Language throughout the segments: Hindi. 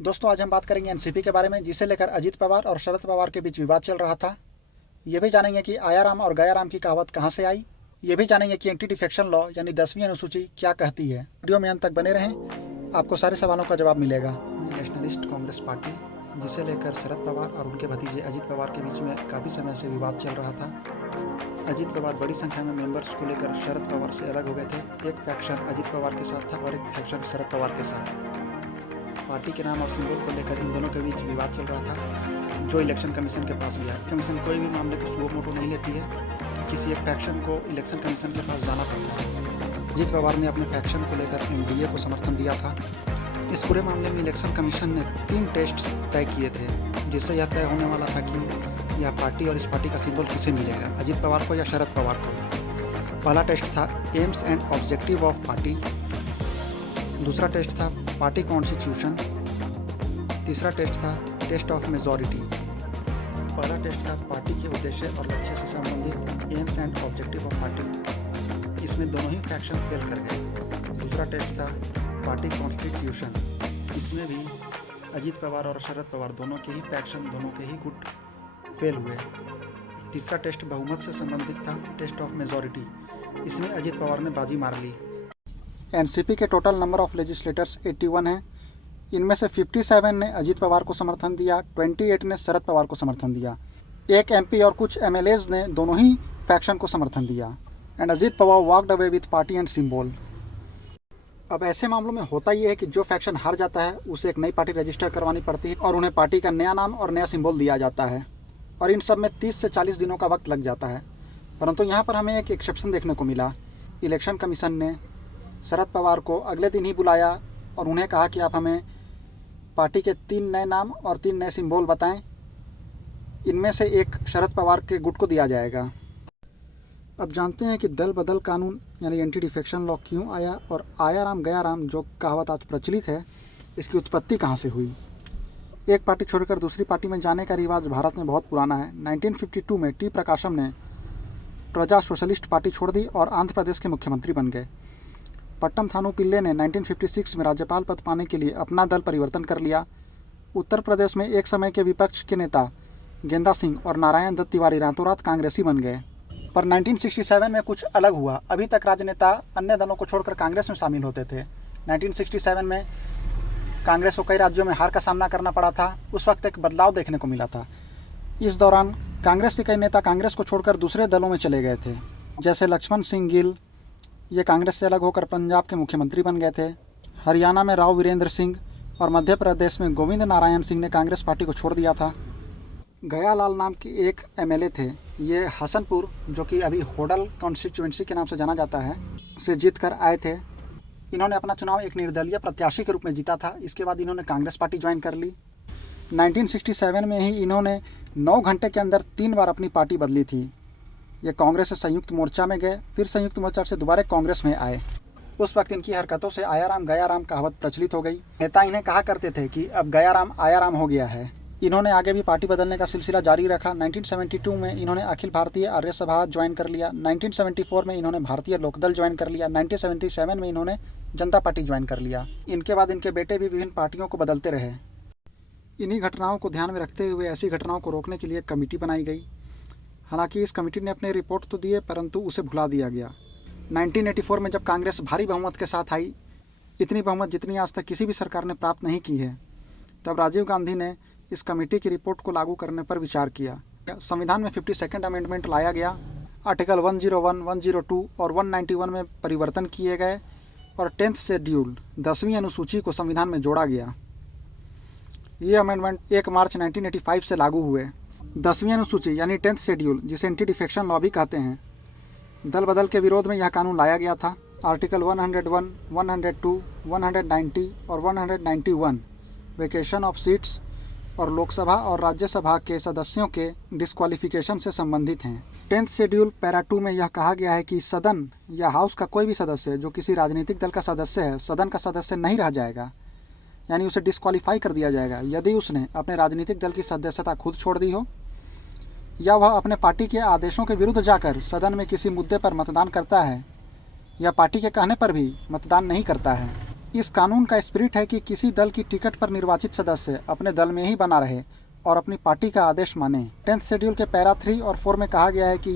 दोस्तों, आज हम बात करेंगे एनसीपी के बारे में, जिसे लेकर अजीत पवार और शरद पवार के बीच विवाद चल रहा था। ये भी जानेंगे कि आयाराम और गयाराम की कहावत कहाँ से आई। ये भी जानेंगे कि एंटी डिफेक्शन लॉ यानी 10वीं अनुसूची क्या कहती है। वीडियो में अंत तक बने रहें, आपको सारे सवालों का जवाब मिलेगा। नेशनलिस्ट कांग्रेस पार्टी, जिसे लेकर शरद पवार और उनके भतीजे अजीत पवार के बीच में काफ़ी समय से विवाद चल रहा था। अजीत पवार बड़ी संख्या में मेंबर्स को लेकर शरद पवार से अलग हो गए थे। एक फैक्शन अजीत पवार के साथ था और एक फैक्शन शरद पवार के साथ। पार्टी के नाम और सिंबल को लेकर इन दोनों के बीच विवाद चल रहा था, जो इलेक्शन कमीशन के पास गया। कमीशन कोई भी मामले को सुओ मोटो नहीं लेती है, किसी एक फैक्शन को इलेक्शन कमीशन के पास जाना पड़ता है। अजीत पवार ने अपने फैक्शन को लेकर एनडीए को समर्थन दिया था। इस पूरे मामले में इलेक्शन कमीशन ने 3 टेस्ट तय किए थे, जिससे यह तय होने वाला था कि यह पार्टी और इस पार्टी का सिंबल किसे मिलेगा, अजीत पवार को या शरद पवार को। पहला टेस्ट था AIIMS and objective of party. दूसरा टेस्ट था पार्टी कॉन्स्टिट्यूशन। तीसरा टेस्ट था टेस्ट ऑफ मेजॉरिटी। पहला टेस्ट था पार्टी के उद्देश्य और लक्ष्य से संबंधित AIIMS and objective of party. इसमें दोनों ही फैक्शन फेल कर गए। दूसरा टेस्ट था पार्टी कॉन्स्टिट्यूशन। इसमें भी अजीत पवार और शरद पवार दोनों के ही फैक्शन, दोनों के ही गुट फेल हुए। तीसरा टेस्ट बहुमत से संबंधित था, टेस्ट ऑफ मेजॉरिटी। इसमें अजीत पवार ने बाजी मार ली। एनसीपी के टोटल नंबर ऑफ लेजिस्लेटर्स 81 हैं। इनमें से 57 ने अजीत पवार को समर्थन दिया, 28 ने शरद पवार को समर्थन दिया। एक एमपी और कुछ एमएलएज ने दोनों ही फैक्शन को समर्थन दिया। And Ajit Pawar walked away with party and symbol. अब ऐसे मामलों में होता ये है कि जो फैक्शन हार जाता है उसे एक नई पार्टी रजिस्टर करवानी पड़ती है और उन्हें पार्टी का नया नाम और नया सिंबल दिया जाता है, और इन सब में 30 से 40 दिनों का वक्त लग जाता है। परंतु यहाँ पर हमें एक एक्सेप्शन देखने को मिला। इलेक्शन कमीशन ने शरद पवार को अगले दिन ही बुलाया और उन्हें कहा कि आप हमें पार्टी के 3 नए नाम और 3 नए सिंबल बताएं। इनमें से एक शरद पवार के गुट को दिया जाएगा। अब जानते हैं कि दल बदल कानून यानी एंटी डिफेक्शन लॉ क्यों आया, और आयाराम गयाराम जो कहावत आज प्रचलित है, इसकी उत्पत्ति कहाँ से हुई। एक पार्टी छोड़कर दूसरी पार्टी में जाने का रिवाज भारत में बहुत पुराना है। 1952 में टी प्रकाशम ने प्रजा सोशलिस्ट पार्टी छोड़ दी और आंध्र प्रदेश के मुख्यमंत्री बन गए। पट्टम थानू पिल्ले ने 1956 में राज्यपाल पद पाने के लिए अपना दल परिवर्तन कर लिया। उत्तर प्रदेश में एक समय के विपक्ष के नेता गेंदा सिंह और नारायण दत्त तिवारी रातों रात कांग्रेसी बन गए। पर 1967 में कुछ अलग हुआ। अभी तक राजनेता अन्य दलों को छोड़कर कांग्रेस में शामिल होते थे। 1967 में कांग्रेस को कई राज्यों में हार का सामना करना पड़ा था। उस वक्त एक बदलाव देखने को मिला था। इस दौरान कांग्रेस के कई नेता कांग्रेस को छोड़कर दूसरे दलों में चले गए थे, जैसे लक्ष्मण सिंह गिल। ये कांग्रेस से अलग होकर पंजाब के मुख्यमंत्री बन गए थे। हरियाणा में राव वीरेंद्र सिंह और मध्य प्रदेश में गोविंद नारायण सिंह ने कांग्रेस पार्टी को छोड़ दिया था। गयालाल नाम के एक एमएलए थे। ये हसनपुर, जो कि अभी होडल कॉन्स्टिट्यूएंसी के नाम से जाना जाता है, से जीत कर आए थे। इन्होंने अपना चुनाव एक निर्दलीय प्रत्याशी के रूप में जीता था। इसके बाद इन्होंने कांग्रेस पार्टी ज्वाइन कर ली। 1967 में ही इन्होंने 9 घंटे के अंदर 3 बार अपनी पार्टी बदली थी। ये कांग्रेस से संयुक्त मोर्चा में गए, फिर संयुक्त मोर्चा से दोबारा कांग्रेस में आए। उस वक्त इनकी हरकतों से आयाराम गयाराम कहावत प्रचलित हो गई। नेता इन्हें कहा करते थे कि अब गयाराम आयाराम हो गया है। इन्होंने आगे भी पार्टी बदलने का सिलसिला जारी रखा। 1972 में इन्होंने अखिल भारतीय आर्य सभा ज्वाइन कर लिया। 1974 में इन्होंने भारतीय लोकदल ज्वाइन कर लिया। 1977 में इन्होंने जनता पार्टी ज्वाइन कर लिया। इनके बाद इनके बेटे भी विभिन्न पार्टियों को बदलते रहे। इन्हीं घटनाओं को ध्यान में रखते हुए ऐसी घटनाओं को रोकने के लिए एक कमेटी बनाई गई। हालांकि इस कमेटी ने अपने रिपोर्ट तो दिए, परंतु उसे भुला दिया गया। 1984 में जब कांग्रेस भारी बहुमत के साथ आई, इतनी बहुमत जितनी आज तक किसी भी सरकार ने प्राप्त नहीं की है, तब राजीव गांधी ने इस कमेटी की रिपोर्ट को लागू करने पर विचार किया। संविधान में 52nd अमेंडमेंट लाया गया। आर्टिकल 101, 102 और 191 में परिवर्तन किए गए और 10th शेड्यूल 10वीं अनुसूची को संविधान में जोड़ा गया। ये अमेंडमेंट 1 मार्च 1985 से लागू हुए। 10वीं अनुसूची यानी 10th शेड्यूल, जिसे एंटी डिफेक्शन लॉ भी कहते हैं, दल बदल के विरोध में यह कानून लाया गया था। आर्टिकल 101, 102, 190 और 191 वेकेशन ऑफ सीट्स और लोकसभा और राज्यसभा के सदस्यों के डिस्क्वालिफिकेशन से संबंधित हैं। 10th शेड्यूल पैरा 2 में यह कहा गया है कि सदन या हाउस का कोई भी सदस्य जो किसी राजनीतिक दल का सदस्य है, सदन का सदस्य नहीं रह जाएगा, यानी उसे डिस्क्वालीफाई कर दिया जाएगा यदि उसने अपने राजनीतिक दल की सदस्यता खुद छोड़ दी हो, या वह अपने पार्टी के आदेशों के विरुद्ध जाकर सदन में किसी मुद्दे पर मतदान करता है, या पार्टी के कहने पर भी मतदान नहीं करता है। इस कानून का स्पिरिट है कि किसी दल की टिकट पर निर्वाचित सदस्य अपने दल में ही बना रहे और अपनी पार्टी का आदेश माने। 10th शेड्यूल के पैरा 3 और 4 में कहा गया है कि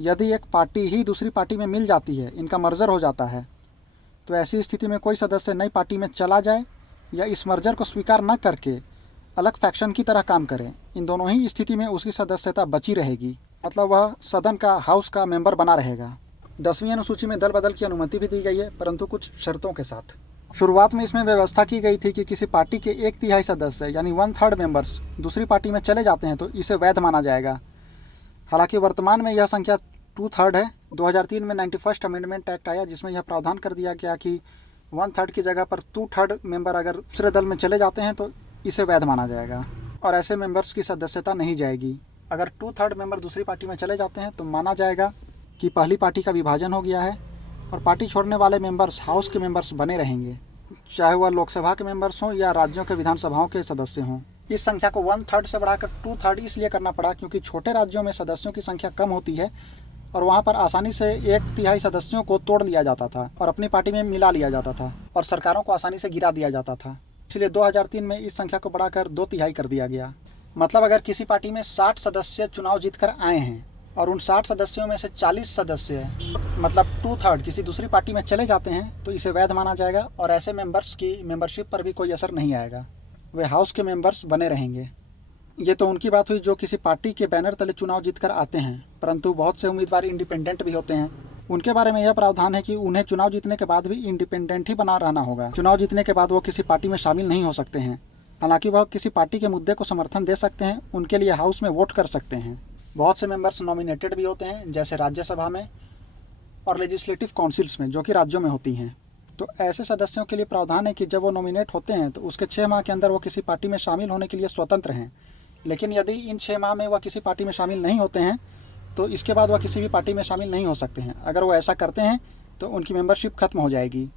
यदि एक पार्टी ही दूसरी पार्टी में मिल जाती है, इनका मर्जर हो जाता है, तो ऐसी स्थिति में कोई सदस्य नई पार्टी में चला जाए या इस मर्जर को स्वीकार न करके अलग फैक्शन की तरह काम करे, इन दोनों ही स्थिति में उसकी सदस्यता बची रहेगी। मतलब वह सदन का हाउस का मेंबर बना रहेगा। 10वीं अनुसूची में दल बदल की अनुमति भी दी गई है, परंतु कुछ शर्तों के साथ। शुरुआत में इसमें व्यवस्था की गई थी कि किसी पार्टी के 1/3 सदस्य यानी 1/3 मेंबर्स दूसरी पार्टी में चले जाते हैं तो इसे वैध माना जाएगा। हालांकि वर्तमान में यह संख्या 2/3 है। 2003 में 91st अमेंडमेंट एक्ट आया, जिसमें यह प्रावधान कर दिया गया कि 1/3 की जगह पर 2/3 मेंबर अगर दूसरे दल में चले जाते हैं तो इसे वैध माना जाएगा और ऐसे मेंबर्स की सदस्यता नहीं जाएगी। अगर 2/3 मेंबर दूसरी पार्टी में चले जाते हैं तो माना जाएगा कि पहली पार्टी का विभाजन हो गया है और पार्टी छोड़ने वाले मेंबर्स हाउस के मेंबर्स बने रहेंगे, चाहे वह लोकसभा के मेंबर्स हों या राज्यों के विधानसभाओं के सदस्य हों। इस संख्या को 1/3 से बढ़ाकर 2/3 इसलिए करना पड़ा क्योंकि छोटे राज्यों में सदस्यों की संख्या कम होती है और वहाँ पर आसानी से 1/3 सदस्यों को तोड़ लिया जाता था और अपनी पार्टी में मिला लिया जाता था और सरकारों को आसानी से गिरा दिया जाता था। इसलिए 2003 में इस संख्या को बढ़ाकर 2/3 कर दिया गया। मतलब अगर किसी पार्टी में 60 सदस्य चुनाव जीतकर आए हैं और उन 60 सदस्यों में से 40 सदस्य मतलब 2/3 किसी दूसरी पार्टी में चले जाते हैं तो इसे वैध माना जाएगा और ऐसे मेंबर्स की मेंबरशिप पर भी कोई असर नहीं आएगा, वे हाउस के मेंबर्स बने रहेंगे। ये तो उनकी बात हुई जो किसी पार्टी के बैनर तले चुनाव जीतकर आते हैं, परंतु बहुत से उम्मीदवार इंडिपेंडेंट भी होते हैं। उनके बारे में यह प्रावधान है कि उन्हें चुनाव जीतने के बाद भी इंडिपेंडेंट ही बना रहना होगा। चुनाव जीतने के बाद वो किसी पार्टी में शामिल नहीं हो सकते हैं। हालांकि वह किसी पार्टी के मुद्दे को समर्थन दे सकते हैं, उनके लिए हाउस में वोट कर सकते हैं। बहुत से मेंबर्स नॉमिनेटेड भी होते हैं, जैसे राज्यसभा में और लेजिस्लेटिव काउंसिल्स में, जो कि राज्यों में होती हैं। तो ऐसे सदस्यों के लिए प्रावधान है कि जब वो नॉमिनेट होते हैं तो उसके 6 माह के अंदर वो किसी पार्टी में शामिल होने के लिए स्वतंत्र हैं। लेकिन यदि इन 6 माह में वह किसी पार्टी में शामिल नहीं होते हैं तो इसके बाद वह किसी भी पार्टी में शामिल नहीं हो सकते हैं। अगर वो ऐसा करते हैं तो उनकी मेंबरशिप खत्म हो जाएगी।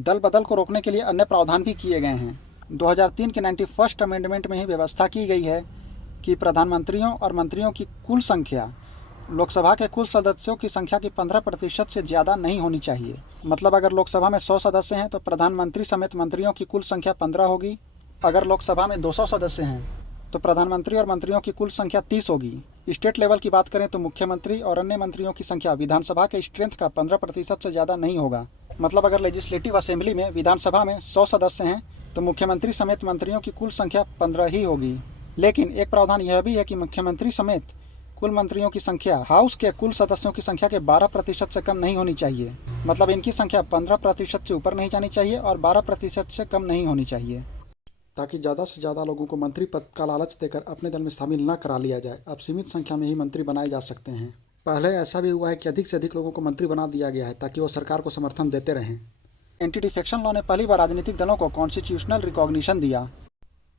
दल बदल को रोकने के लिए अन्य प्रावधान भी किए गए हैं। 2003 के 91st अमेंडमेंट में ही व्यवस्था की गई है कि प्रधानमंत्रियों और मंत्रियों की कुल संख्या लोकसभा के कुल सदस्यों की संख्या की 15% से ज़्यादा नहीं होनी चाहिए। मतलब अगर लोकसभा में 100 सदस्य हैं तो प्रधानमंत्री समेत मंत्रियों की कुल संख्या 15 होगी। अगर लोकसभा में 200 सदस्य हैं तो प्रधानमंत्री और मंत्रियों की कुल संख्या 30 होगी। स्टेट लेवल की बात करें तो मुख्यमंत्री और अन्य मंत्रियों की संख्या विधानसभा के स्ट्रेंथ का 15% से ज़्यादा नहीं होगा। मतलब अगर लेजिस्लेटिव असेंबली में विधानसभा में 100 सदस्य हैं तो मुख्यमंत्री समेत मंत्रियों की कुल संख्या 15 ही होगी। लेकिन एक प्रावधान यह भी है कि मुख्यमंत्री समेत कुल मंत्रियों की संख्या हाउस के कुल सदस्यों की संख्या के 12% से कम नहीं होनी चाहिए। मतलब इनकी संख्या 15% से ऊपर नहीं जानी चाहिए और 12% से कम नहीं होनी चाहिए, ताकि ज़्यादा से ज़्यादा लोगों को मंत्री पद का लालच देकर अपने दल में शामिल न करा लिया जाए। अब सीमित संख्या में ही मंत्री बनाए जा सकते हैं। पहले ऐसा भी हुआ है कि अधिक से अधिक लोगों को मंत्री बना दिया गया है ताकि वो सरकार को समर्थन देते रहें। एंटी डिफेक्शन लॉ ने पहली बार राजनीतिक दलों को कॉन्स्टिट्यूशनल रिकॉग्निशन दिया।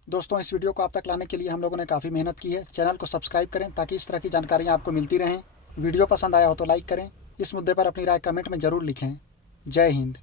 दोस्तों, इस वीडियो को आप तक लाने के लिए हम लोगों ने काफ़ी मेहनत की है। चैनल को सब्सक्राइब करें ताकि इस तरह की जानकारियाँ आपको मिलती रहें। वीडियो पसंद आया हो तो लाइक करें। इस मुद्दे पर अपनी राय कमेंट में ज़रूर लिखें। जय हिंद।